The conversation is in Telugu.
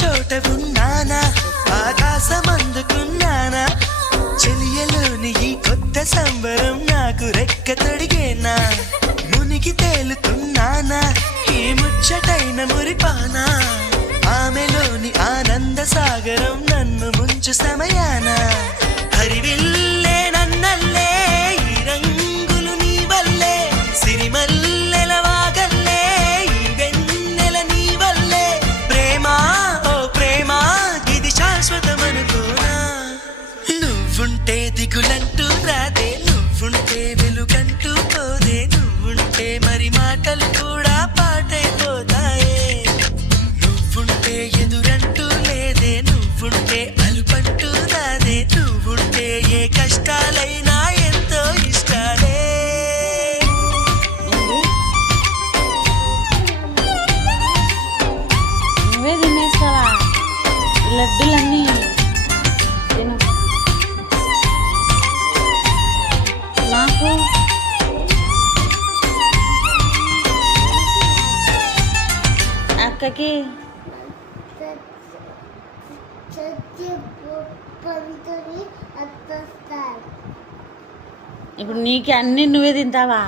చోట ఉన్నానా, ఆకాశం అందుకున్నానా, చెలియలోని ఈ కొత్త సంబరం నాకు రెక్క తొడిగేనా, మునిగి తేలుతున్నానా ఈ ముచ్చటైన మురిపానా, ఆమెలోని ఆనంద సాగరం నన్ను ముంచు సమయాన, హరివిల్లే నన్నల్లే ఈ రంగులు నీ వల్లే, సిరిమల్లెల వాగల్లే ఈ వెన్నెల నీ వల్లే, ప్రేమ ఓ ప్రేమ ఇది శాశ్వతమనుకోనా, నువ్వుంటే దిగులంటూ రాదే, నువ్వుంటే వెలుగంటూ పోదే, నువ్వుంటే మరి మాటలు కూడా పాటైపోతాయే, నువ్వుంటే ఎదురంటూ లేదే, నువ్వుంటే అలుపంటూ రాదే, నువ్వుంటే ఏ కష్టాలైనా ఎంతో ఇష్టాలే. నువ్వే తినేస్తావా లడ్డులన్నీ? తిను. నాకు అక్కకి ఇప్పుడు నీకు అన్ని నువ్వే తింటావా?